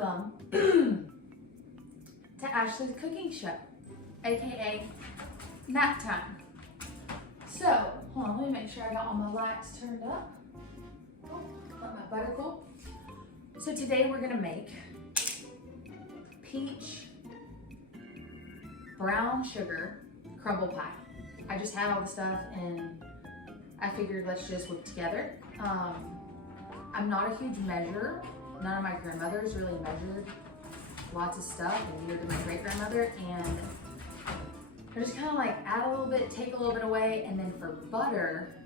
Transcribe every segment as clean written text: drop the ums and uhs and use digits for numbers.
Welcome to Ashley's Cooking Show, aka nap time. So, hold on, let me make sure I got all my lights turned up. Oh, let my butter cool. So today we're gonna make peach brown sugar crumble pie. I just had all the stuff and I figured let's just whip it together. I'm not a huge measurer. None of my grandmothers really measured lots of stuff, and neither did my great grandmother. And I just kind of like add a little bit, take a little bit away, and then for butter,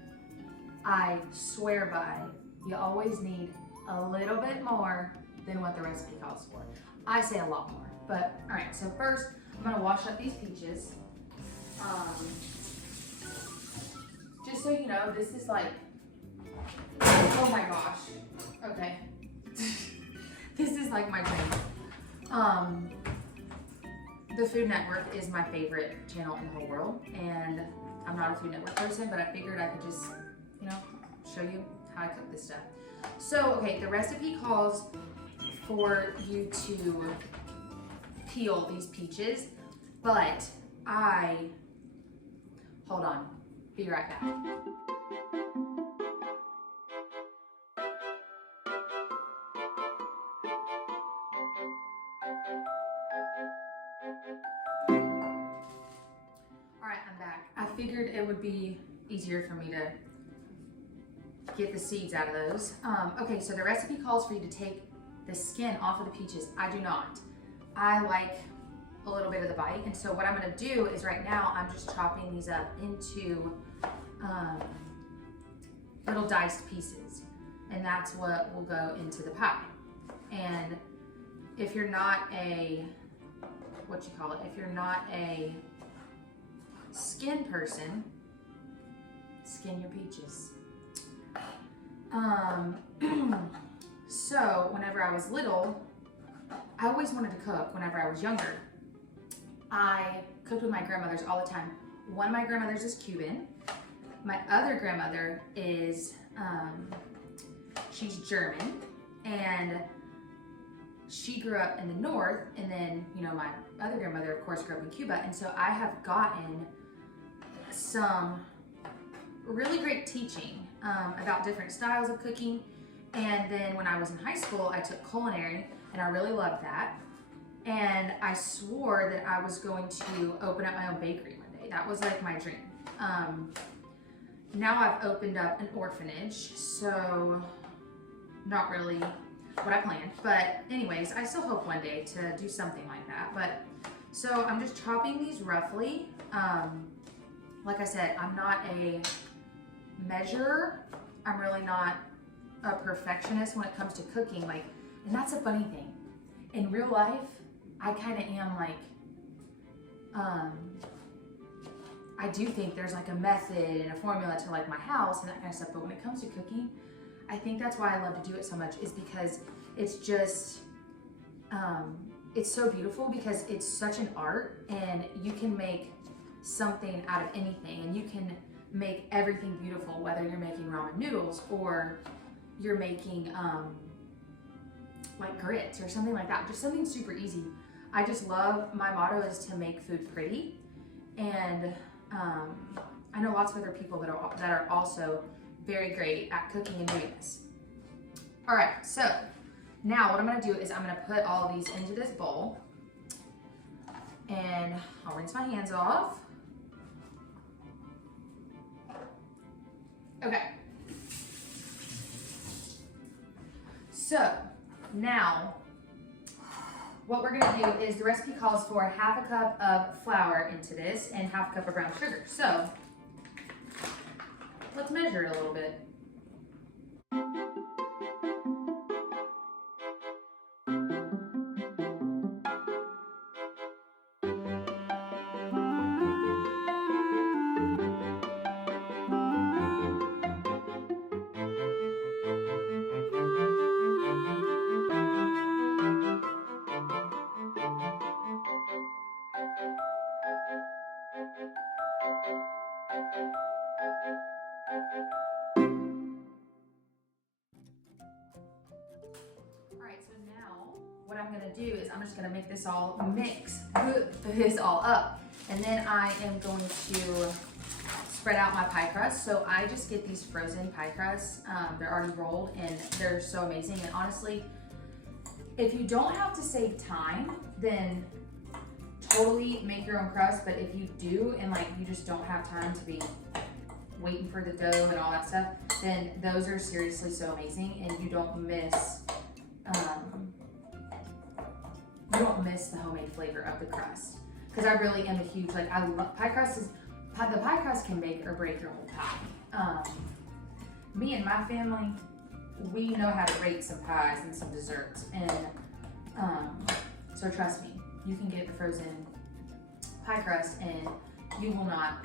I swear by, you always need a little bit more than what the recipe calls for. I say a lot more, but all right. So first, I'm gonna wash up these peaches. Just so you know, this is like, oh my gosh, okay. This is like my dream. The Food Network is my favorite channel in the whole world, and I'm not a Food Network person, but I figured I could just, you know, show you how I cook this stuff. So, okay, the recipe calls for you to peel these peaches, but hold on, be right back. I figured it would be easier for me to get the seeds out of those. Okay, so the recipe calls for you to take the skin off of the peaches. I do not. I like a little bit of the bite, and so what I'm gonna do is right now I'm just chopping these up into little diced pieces, and that's what will go into the pie. And if you're not a, if you're not a skin person, skin your peaches. So whenever I was little, I always wanted to cook. Whenever I was younger, I cooked with my grandmothers all the time. One of my grandmothers is Cuban. My other grandmother is, she's German, and she grew up in the north, and then, you know, my other grandmother, of course, grew up in Cuba, and so I have gotten some really great teaching about different styles of cooking. And then when I was in high school, I took culinary, and I really loved that. And I swore that I was going to open up my own bakery one day. That was like my dream. Now I've opened up an orphanage, so not really what I planned. But anyways, I still hope one day to do something like that. But so I'm just chopping these roughly. Like I said, I'm not a measurer. I'm really not a perfectionist when it comes to cooking. Like, and that's a funny thing. In real life, I kind of am like, I do think there's like a method and a formula to like my house and that kind of stuff. But when it comes to cooking, I think that's why I love to do it so much, is because it's just, it's so beautiful because it's such an art, and you can make something out of anything, and you can make everything beautiful, whether you're making ramen noodles or you're making like grits or something like that, just something super easy. I just love, my motto is to make food pretty, and I know lots of other people that are also very great at cooking and doing this. All right, so now what I'm gonna do is I'm gonna put all these into this bowl, and I'll rinse my hands off. Okay. So now what we're gonna do is the recipe calls for half a cup of flour into this and half a cup of brown sugar. So let's measure it a little bit. what I'm gonna do is I'm just gonna make this all mix this all up. And then I am going to spread out my pie crust. So I just get these frozen pie crusts. They're already rolled and they're so amazing. And honestly, if you don't have to save time, then totally make your own crust. But if you do, and like you just don't have time to be waiting for the dough and all that stuff, then those are seriously so amazing, and you don't miss the homemade flavor of the crust. Because I really am a huge, like, I love pie crust. The pie crust can make or break your whole pie. Me and my family, we know how to rate some pies and some desserts, and so trust me, you can get the frozen pie crust and you will not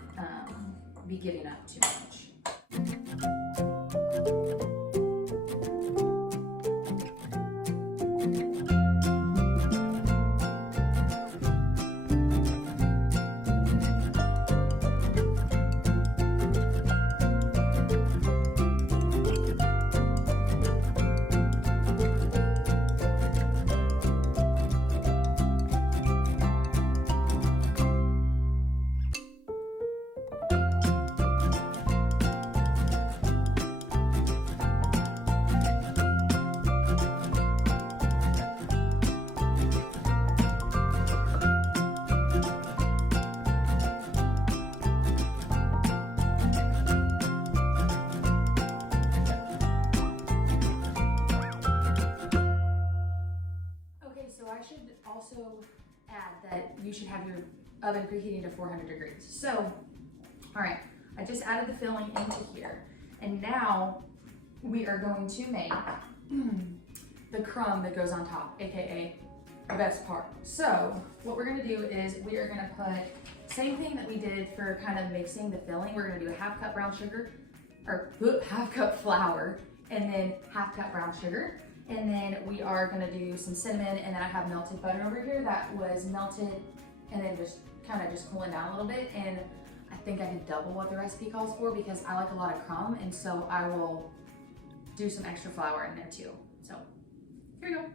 be giving up too much. I should also add that you should have your oven preheating to 400 degrees. So, all right, I just added the filling into here. And now we are going to make the crumb that goes on top, AKA the best part. So what we're gonna do is we are gonna put, same thing that we did for kind of mixing the filling. We're gonna do a half cup brown sugar, or half cup flour, and then half cup brown sugar. And then we are gonna do some cinnamon, and then I have melted butter over here that was melted and then just kind of just cooling down a little bit. And I think I did double what the recipe calls for because I like a lot of crumb, and so I will do some extra flour in there too. So here you go.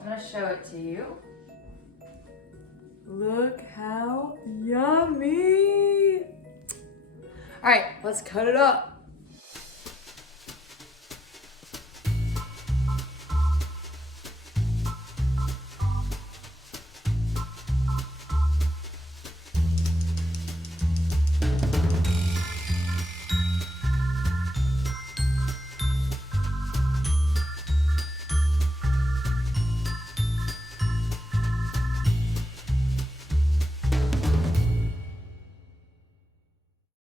I'm gonna show it to you. Look how yummy. All right, let's cut it up.